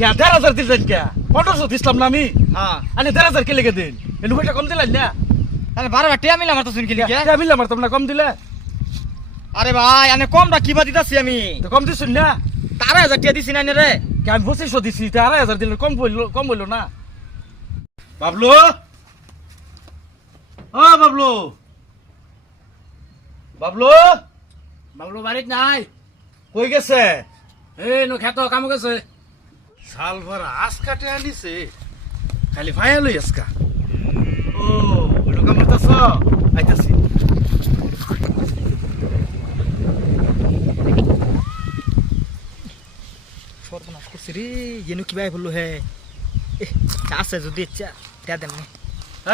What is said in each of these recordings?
কে দেড় হাজার দিলেন কে পনেরোশো দিছিলাম না আমি? হ্যাঁ। আনি দেড় হাজার কে লেগে দিন? এনু পয়সা কম দিলেন না? আরে বারবার টিয়া মিলাম তো শুনকি কে আর তোমরা কম দিলে। আরে ভাই আনে কমটা কিবা দিতাছি আমি। তো কম দিছুন না? তারা হাজার টিয়া দিছি না রে। কে আমি পঁচিশশো দিছি তা আড়াই হাজার দিলে কম বলল কম বলল না। বাবলু? ও বাবলু। বাবলু? বাবলু বাড়িত নাই। কই গেছে? এই নো খেত কাম গেছে। শাল ভরা আস কাটে আনিছে। খালি ভাইয়া লই আজকা। ও ওটা কাম করতেছ আইতাছি। সর্বনাশ করছি রে এনু কিবাই বলল হে? এহ, আছে যদি ইচ্ছা টিয়া দেন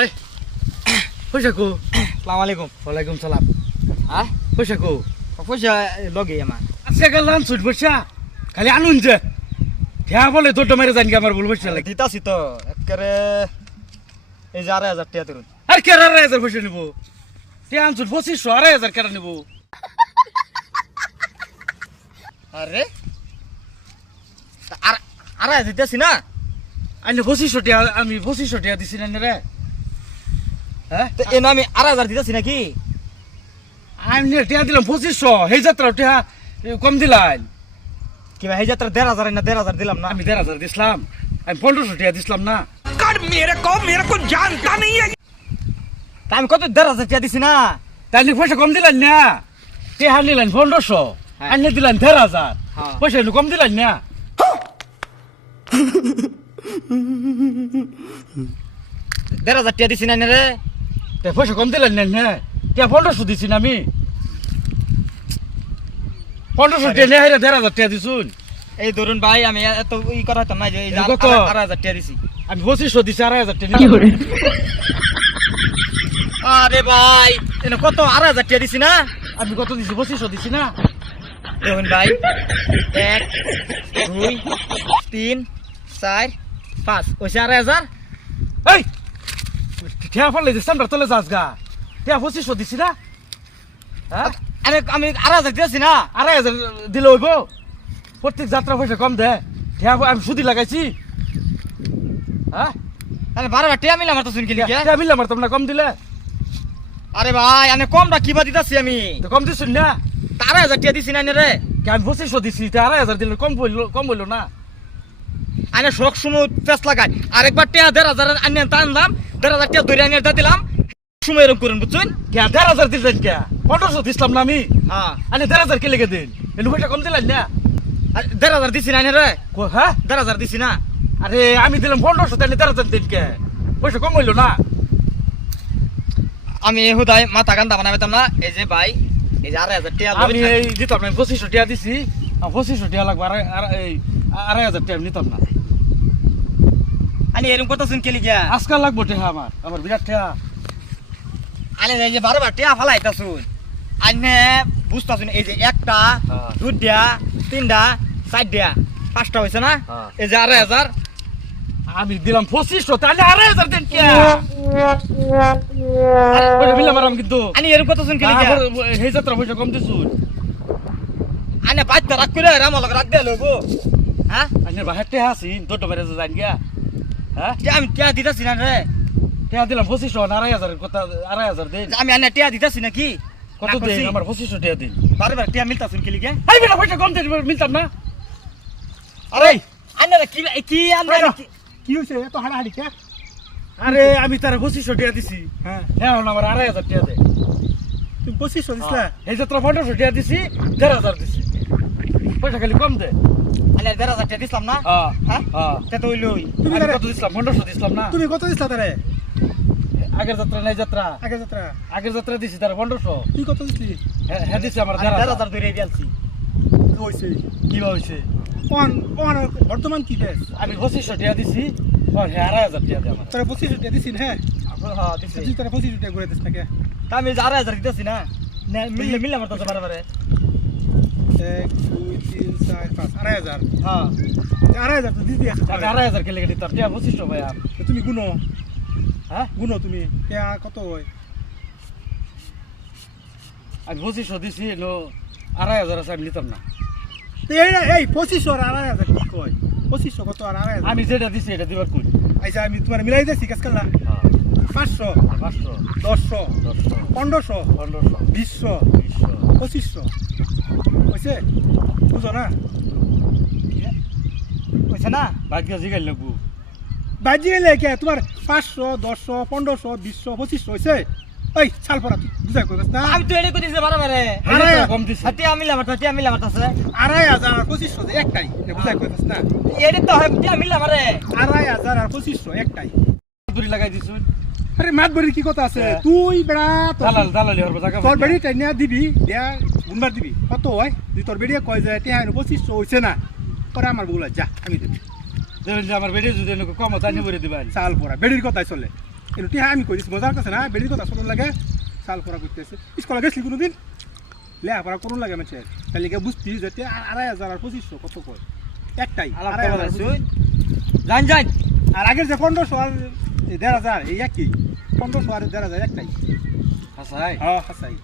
এই পয়সা কো সালাম আলাইকুম। ওয়ালাইকুম সালাম। হ্যাঁ পয়সা কো পয়সা লগে আমার। আজকে গেল লান সুট পয়সা খালি আনুন যে। ঠেয়া বলে তোর মেরে জানি আমার বলব লাগে দিতাছি তো একেবারে এই যে আড়াই হাজার টিয়া ধরুন। আর কে আড়াই হাজার পয়সা নিবো? ঠেয়া আনছুট পঁচিশশো আড়াই হাজার কেটা নিবো? আরে? আর আড়াই হাজার দিতাছি না? আনি পঁচিশশো টিয়া আমি পঁচিশশো টিয়া দিছি না রে। হ্যাঁ? তো এনে আমি আড়াই হাজার দিতাছি নাকি? আমি টিয়া দিলাম পঁচিশশো সেই যাত্রা টিয়া কম দিলাম কিবা এই যাত্রা দেড় হাজার না দেড় হাজার দিলাম না। আমি দেড় হাজার দিছিলাম আমি পনেরোশো টিয়া দিছিলাম না। তা আমি কত দেড় হাজার টিয়া দিছি না? নি পয়সা কম দিলেন না? টিয়া নিলেন পনেরোশো হ্যাঁ। আনি দিলেন দেড় হাজার হ্যাঁ। পয়সা এনে কম দিলেন না? দেড় হাজার টিয়া দিছি না রে। তে পয়সা কম দিলেন না না টিয়া পনেরোশো দিছি না আমি? পনেরোশো টিয়া নিয়ে হাইরা দেড় হাজার টিয়া দিছুন। এই ধরুন ভাই আমি এত ই করা হতাম না যে? আড়াই- হাজার টিয়া দিছি। আমি পঁচিশশো দিছি আড়াই হাজার নিলাম। আরে ভাই এনে কত আড়াই হাজার টিয়া দিছি না? আমি কত দিছি? পঁচিশশো দিছি না? দেখুন ভাই এক দুই তিন চার পাঁচ। ওইসে আড়াই হাজার? এই! টিয়া ফলে যে সামরা তলে যাস গা। টিয়া পঁচিশশো দিছি না? হ্যাঁ? আরে আমি আড়াই হাজার দিয়েছি না আড়াই হাজার দিলে হইব। প্রত্যেক যাত্রা পয়সা কম দে। টিয়া আমি সুদি লাগাইছি। হ্যাঁ? আরে বারবার টিয়া মিলাম তো শুনকি টিয়া মিললাম আর তোমরা কম দিলে। আরে ভাই আমি কমটা কিবা দিতাছি আমি। তো কম দিছুন না? আড়াই হাজার টিয়া দিছি না রে। আমি পঁচিশশো দিছি আড়াই হাজার দিলে কম বলল কম বলল না। আনে শখ সময় পেস লাগাই। আরেকবার টিয়া দেড় হাজার আনিয়ে টানলাম দেড় হাজার টিয়া ধরে আনিয়ে দিলাম। সময় এরকম করুন বুঝছেন? কে দেড় হাজার দিলেন কে? পনেরোশো দিছিলাম না আমি? হ্যাঁ। আনি দেড় হাজার কে লেগে দিন? এনু পয়সা কম দিলেন না? আর দেড় হাজার দিছি না রে। হ্যাঁ? দেড় হাজার দিছি না। আরে আমি দিলাম পনেরোশো তাহলে দেড় হাজার দিন কে? পয়সা কম হইল না? আমি হুদাই মাথা গান্দা বানাইতাম না। এই যে ভাই এই যে আড়াই হাজার টিয়া আমি এই দিতাম না পঁচিশশো টাকা দিছি। আর পঁচিশশো টাকা লাগবে আড়াই এই আড়াই হাজার টাকা নিতাম না। আনি এরকম কথা শুন কেলি গিয়া আজকাল লাগবো টাকা আমার আমার বিরাট টাকা আনি এই যে বারবার টিয়া ফালাইতা শুন আনে বুঝতা শুন এই যে একটা হ্যাঁ। দুইটা তিনটা চারটা পাঁচটা হয়েছে না? হ্যাঁ। এই যে আড়াই হাজার। আমি দিলাম পঁচিশশো তাহলে আড়াই হাজার দিন কে? মিলাম আমি কিন্তু। আনি এরকম কথা শুন কেলি গিয়া তারপর সেই যাত্রা পয়সা কম দিছুন আনে বাচ্চা রাখ করে রাম দিয়ে হ্যাঁ? আমি গিয়া হ্যাঁ? আমি টিয়া দিতাছি না রে। টাকা দিলাম পঁচিশশো আড়াই হাজার কথা আড়াই হাজার দিন। আমি আনে টিয়া দিতাছি নাকি? কত দিন আমার পঁচিশশো টাকা দিন বারবার টিয়া মিলতা শুন কেলি গিয়া আরে বেটা পয়সা কম দিন মিলতাম না। আরে আনে কি কি আনে কি- কি হয়েছে এত হাড়াহাড়ি কে? আরে আমি তার পঁচিশশো টাকা দিছি। হ্যাঁ। হ্যাঁ এখন আমার আড়াই হাজার টাকা দেয়। তুমি পঁচিশশো দিসলা এই যাত্রা পনেরোশো টাকা দিছি দেড় হাজার দিছি। পয়সা খালি কম দে। দেড় হাজার টিয়া দিছিলাম না? হ্যাঁ হ্যাঁ? হ্যাঁ। তে তো হইলই। তুমি কত দিছিলাম? পনেরোশো দিছিলাম না? তুমি কত দিসলা তারে? আগের যাত্রা নাই যাত্রা? আগে যাত্রা। আগের যাত্রা দিছি তার পনেরোশো। তুই কত দিসলি হ্যাঁ হ্যাঁ দিছি আমার দেড় হাজার ধরে হয়েছে কি বা হয়েছে কোন কোন বর্তমান কি ফেস আমি পঁচিশশো টাকা দিছি আর হ্যাঁ আড়াই হাজার টাকা আমার তারা পঁচিশশো টাকা দিছিস হ্যাঁ? হ্যাঁ দিছি। তুই তারা পঁচিশশো টাকা ঘুরে দিস নাকি? তা আমি আড়াই হাজার দিতেছি না না, মিললে মিললে আমার তো বারে বারে এক দুই তিন চার পাঁচ আড়াই হাজার? হ্যাঁ। আড়াই হাজার তো দিদি আমি আড়াই হাজার কে লেগে দিতাম টাকা পঁচিশশো ভাই আর তুমি গুনো। হ্যাঁ? গুনো তুমি কে কত হয়? আমি পঁচিশশো দিছি নো আড়াই হাজার আছে আমি নিতাম না। তো এই এই পঁচিশশো আর আড়াই হাজার কি কয়? পঁচিশশো কত আর আড়াই হাজার? আমি যেটা দিছি এটা দিবার কই? আচ্ছা আমি তোমার মিলাই দিয়েছি কাজ করলা? পাঁচশো পাঁচশো। দশশো দশশো। পনেরোশো পনেরোশো। বিশশো বিশশো। পঁচিশশো। হয়েছে বুঝো না? কইছে না? ভাগ্য জিগাই লাগবো। বাজি গেলে কে? তোমার পাঁচশো দশশো পনেরোশো বিশশো পঁচিশশো হয়েছে ওই ছাল পড়া তুই বুঝাই করবে না? আমি তো এড়ে কই দিছি বারে আরে, কম দিছি। হাতি আমি লামারতা টি আমি লামারতাছে আড়াই হাজার আর পঁচিশশো যে একটাই এটা বুঝাই করবে না? এড়ে তো হয় টি আমি লামারে আড়াই হাজার আর পঁচিশশো একটাই। দূরি লাগাই দিছু। আরে মাত বড়ির কি কথা আছে? হ্যাঁ। তুই বেড়া দালাল দালালি হরব জায়গা তোর বেড়ি টাইনিয়া দিবি দিয়া গুনবার দিবি। কত হয়? যদি তোর বেড়িয়া কয় যে টেহা পঁচিশশো হয়েছে না পরে আমার বউলা যা আমি দেবি। দেখুন আমার বেড়ে যদি কম তাই নিয়ে দিবেন। চাল পড়া বেড়ির কথাই চলে। কিন্তু টেহা আমি কই দিছি মজার কাছে না বেড়ির কথা চলন লাগে চাল পড়া করতেছে। স্কুলে গেছিলি কোনোদিন? লেহা পড়া করুন লাগে মানুষের। তাহলে গিয়ে বুঝতি যে আড়াই হাজার আর পঁচিশশো কত কয়? একটাই জান জান আর আগের যে পনেরোশো আর দেড় হাজার এই একই। পনেরোশো আর দেড় হাজার একটাই। হাসাই। হ্যাঁ হাসাই।